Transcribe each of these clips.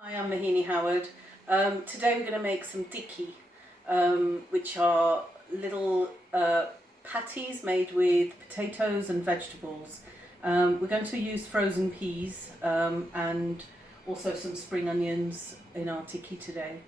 Hi, I'm Mohini Howard. Today we're going to make some tikki, which are little patties made with potatoes and vegetables. We're going to use frozen peas and also some spring onions in our tikki today.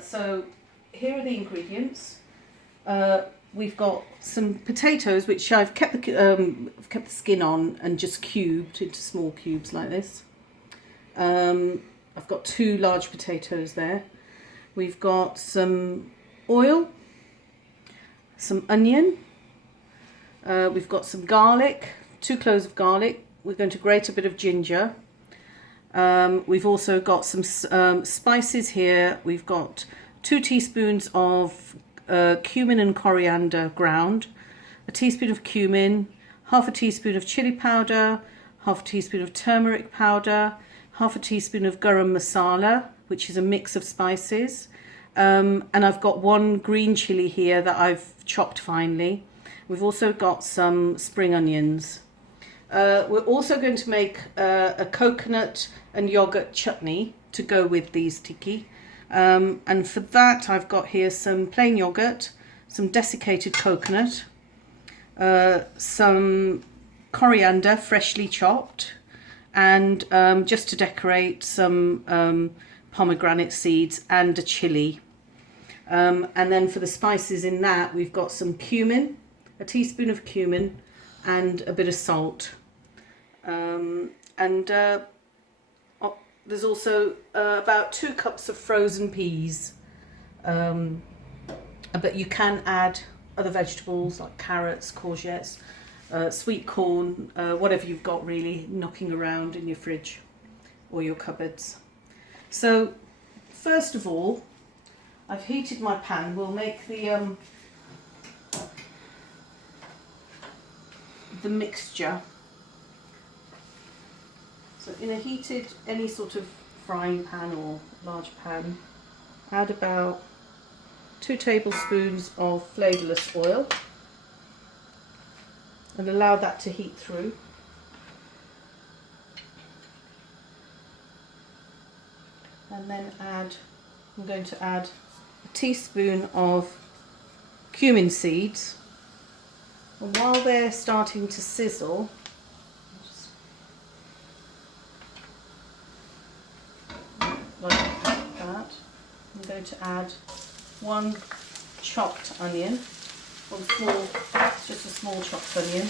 So here are the ingredients. We've got some potatoes, which I've kept the skin on and just cubed into small cubes like this. I've got 2 large potatoes there. We've got some oil, some onion, we've got some garlic, 2 cloves of garlic. We're going to grate a bit of ginger. We've also got some spices here. We've got 2 teaspoons of cumin and coriander ground, a teaspoon of cumin, half a teaspoon of chilli powder, half a teaspoon of turmeric powder, half a teaspoon of garam masala, which is a mix of spices, and I've got 1 green chilli here that I've chopped finely. We've also got some spring onions. We're also going to make a coconut and yogurt chutney to go with these tikki, and for that I've got here some plain yogurt, some desiccated coconut, some coriander freshly chopped, and just to decorate some pomegranate seeds and a chilli. And then for the spices in that, we've got some cumin, a teaspoon of cumin, and a bit of salt. There's also about 2 cups of frozen peas. But you can add other vegetables like carrots, courgettes, sweet corn, whatever you've got really knocking around in your fridge or your cupboards. So first of all, I've heated my pan. We'll make the mixture. So in a heated, any sort of frying pan or large pan, add about 2 tablespoons of flavourless oil and allow that to heat through. And then I'm going to add a teaspoon of cumin seeds. And while they're starting to sizzle, like that, I'm going to add 1 chopped onion, just a small chopped onion.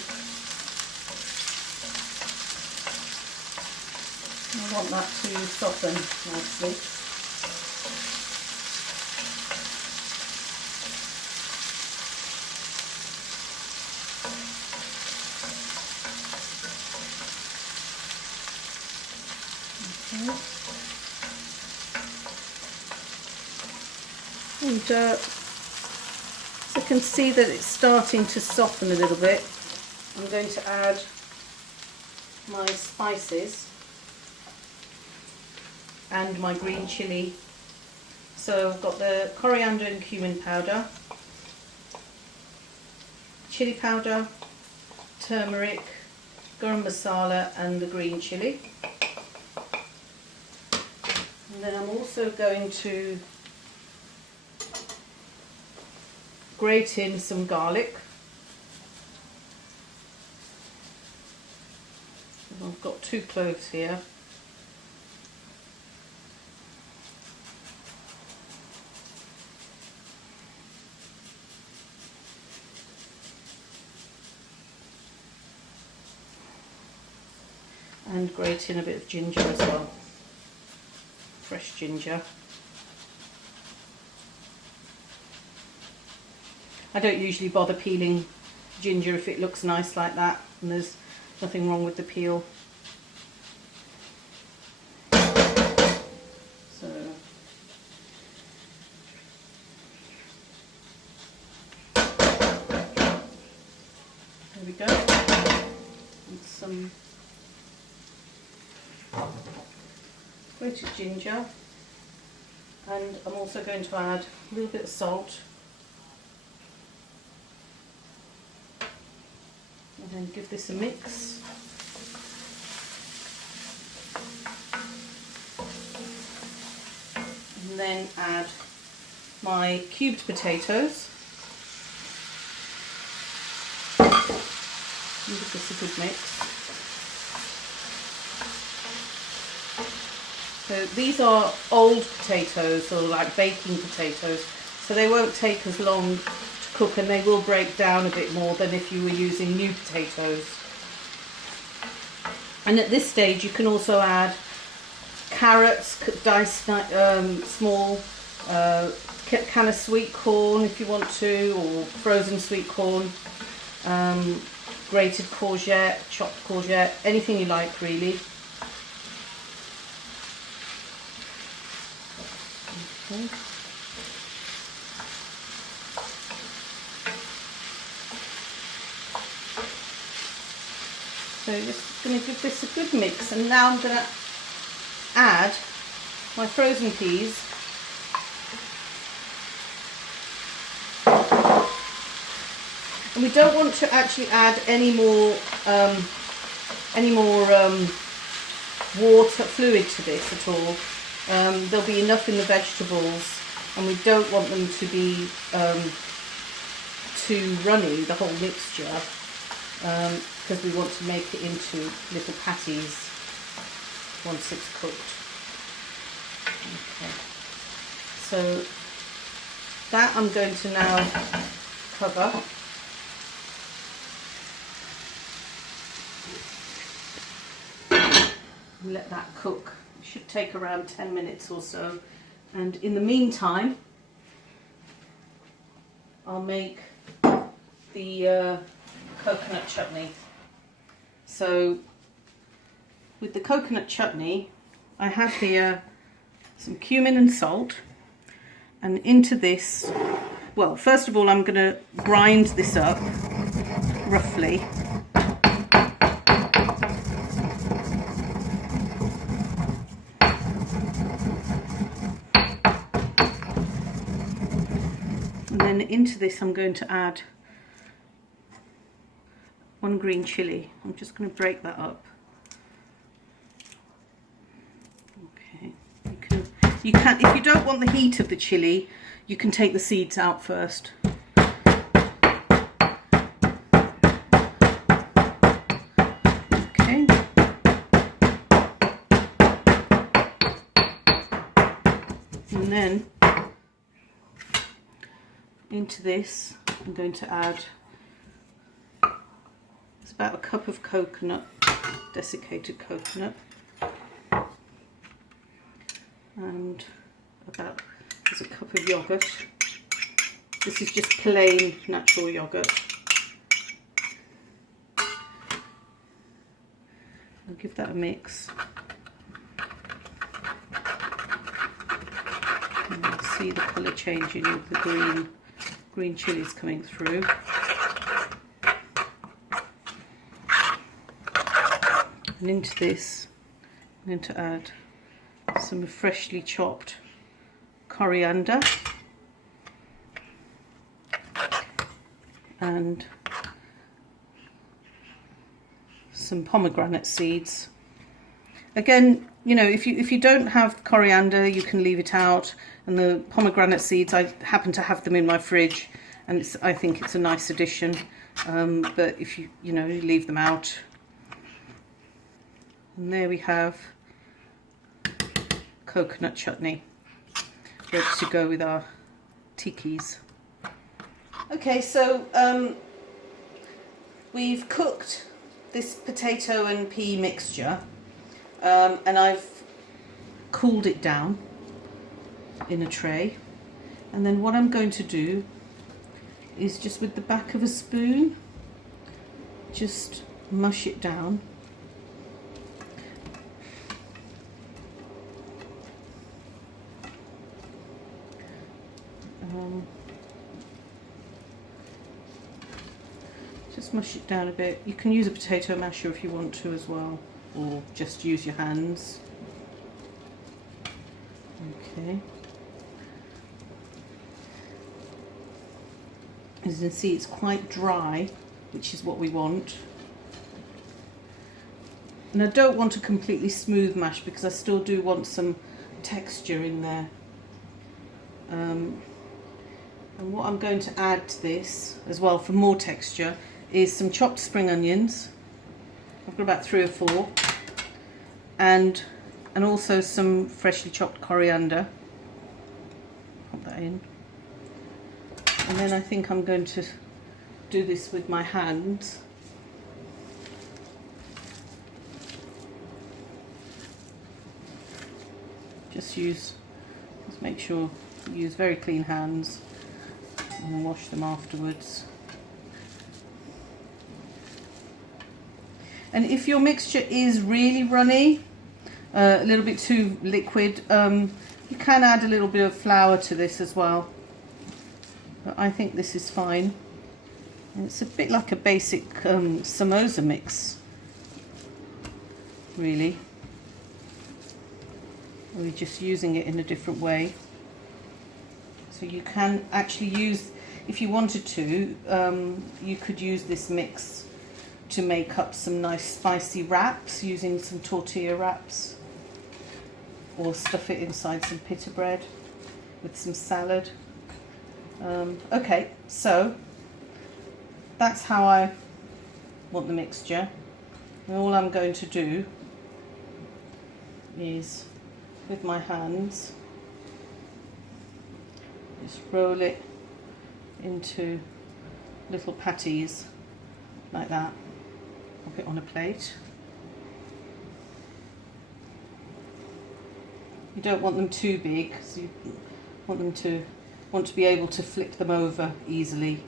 I want that to soften nicely. Okay. And so you can see that it's starting to soften a little bit. I'm going to add my spices and my green chilli. So I've got the coriander and cumin powder, chilli powder, turmeric, garam masala and the green chilli. And then I'm also going to grate in some garlic. I've got 2 cloves here. And grate in a bit of ginger as well, fresh ginger. I don't usually bother peeling ginger if it looks nice like that, and there's nothing wrong with the peel. So there we go. And some grated ginger, and I'm also going to add a little bit of salt. And then give this a mix. and then add my cubed potatoes. Give this a good mix. So these are old potatoes, or like baking potatoes, so they won't take as long to cook, and they will break down a bit more than if you were using new potatoes. And at this stage you can also add carrots, diced small, can of sweet corn if you want to, or frozen sweet corn, grated courgette, chopped courgette, anything you like really. Okay. So just going to give this a good mix, and now I'm going to add my frozen peas. And we don't want to actually add any more water fluid to this at all. There'll be enough in the vegetables, and we don't want them to be too runny, the whole mixture, because we want to make it into little patties once it's cooked. Okay. So that I'm going to now cover. Let that cook. It should take around 10 minutes or so, and in the meantime I'll make the coconut chutney. So with the coconut chutney I have here some cumin and salt, and into this, well, first of all I'm going to grind this up roughly. And then into this I'm going to add 1 green chilli. I'm just going to break that up. Okay. You can, if you don't want the heat of the chilli, you can take the seeds out first. Okay. And then into this I'm going to add, it's about a cup of coconut, desiccated coconut, and about, there's a cup of yogurt. This is just plain natural yogurt. I'll give that a mix. And you'll see the colour changing with the green chilies coming through. And into this I'm going to add some freshly chopped coriander and some pomegranate seeds. Again, you know, if you don't have coriander, you can leave it out. And the pomegranate seeds, I happen to have them in my fridge, and I think it's a nice addition. But if you leave them out. And there we have coconut chutney, ready to go with our tikkis. Okay, so we've cooked this potato and pea mixture, and I've cooled it down in a tray. And then what I'm going to do is just with the back of a spoon, just mush it down. Just mush it down a bit. You can use a potato masher if you want to as well, or just use your hands. Okay. As you can see, it's quite dry, which is what we want. And I don't want a completely smooth mash because I still do want some texture in there. And what I'm going to add to this as well for more texture is some chopped spring onions. I've got about 3 or 4, and also some freshly chopped coriander. Pop that in. And then I think I'm going to do this with my hands. Just make sure you use very clean hands and wash them afterwards. And if your mixture is really runny, a little bit too liquid, you can add a little bit of flour to this as well. But I think this is fine. And it's a bit like a basic samosa mix, really. We're just using it in a different way. So you can actually use, if you wanted to, you could use this mix to make up some nice spicy wraps using some tortilla wraps, or stuff it inside some pita bread with some salad. Okay, so that's how I want the mixture. And all I'm going to do is, with my hands, just roll it into little patties like that. Pop it on a plate. You don't want them too big, because you want to be able to flip them over easily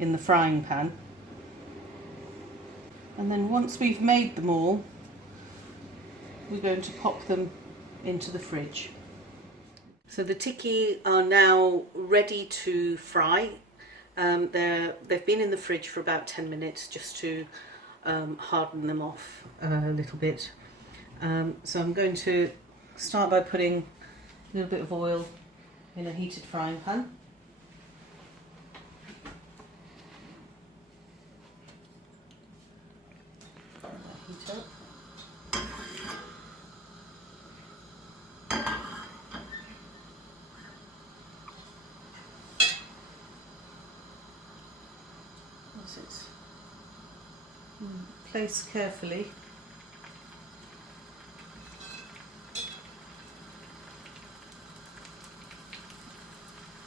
in the frying pan. And then once we've made them all, we're going to pop them into the fridge. So the tikki are now ready to fry. They've been in the fridge for about 10 minutes just to harden them off a little bit. So I'm going to start by putting a little bit of oil in a heated frying pan. Heat up. Place carefully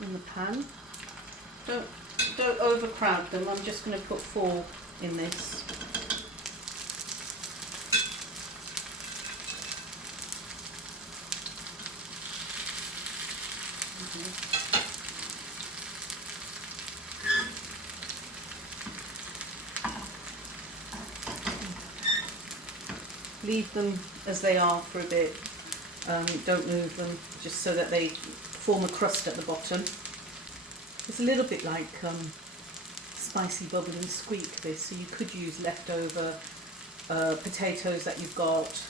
in the pan. Don't overcrowd them. I'm just going to put 4 in this. Leave them as they are for a bit. Don't move them, just so that they form a crust at the bottom. It's a little bit like spicy bubble and squeak, this, so you could use leftover potatoes that you've got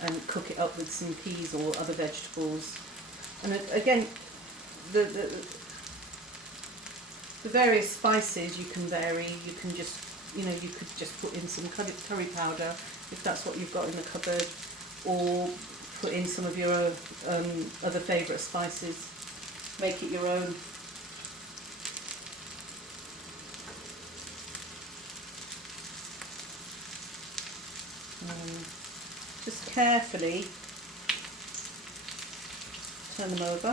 and cook it up with some peas or other vegetables. And again, the various spices you can vary. You can just, you could just put in some curry powder if that's what you've got in the cupboard, or put in some of your other favourite spices. Make it your own. Just carefully turn them over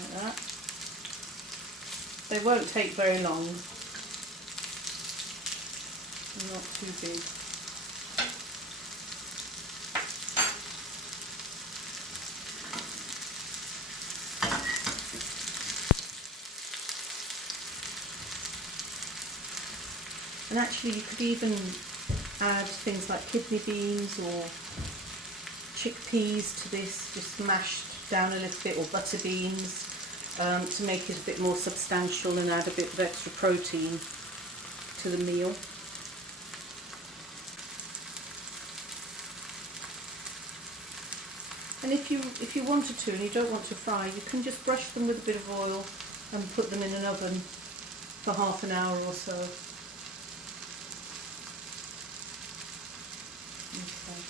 like that. They won't take very long. They're not too big. And actually you could even add things like kidney beans or chickpeas to this, just mashed down a little bit, or butter beans, to make it a bit more substantial and add a bit of extra protein to the meal. And if you wanted to and you don't want to fry, you can just brush them with a bit of oil and put them in an oven for half an hour or so. Okay.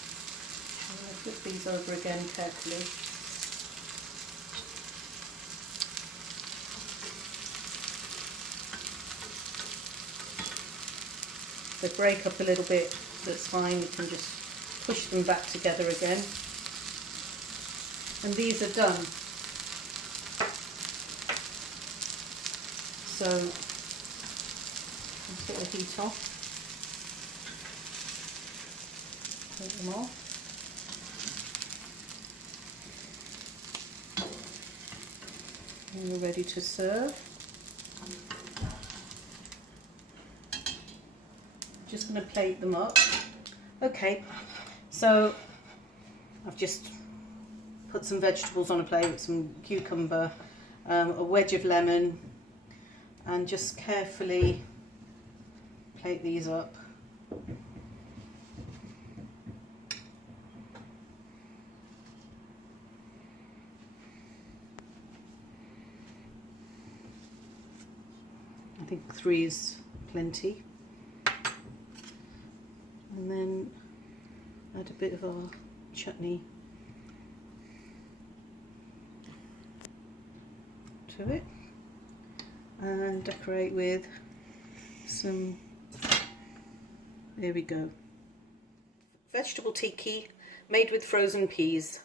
I'm going to flip these over again carefully. they break up a little bit, that's fine. You can just push them back together again. And these are done. So let's put the heat off. Take them off. And we're ready to serve. Just going to plate them up. Okay, so I've just put some vegetables on a plate, some cucumber, a wedge of lemon, and just carefully plate these up. I think 3 is plenty. And then add a bit of our chutney to it and decorate with some, there we go, vegetable tikki made with frozen peas.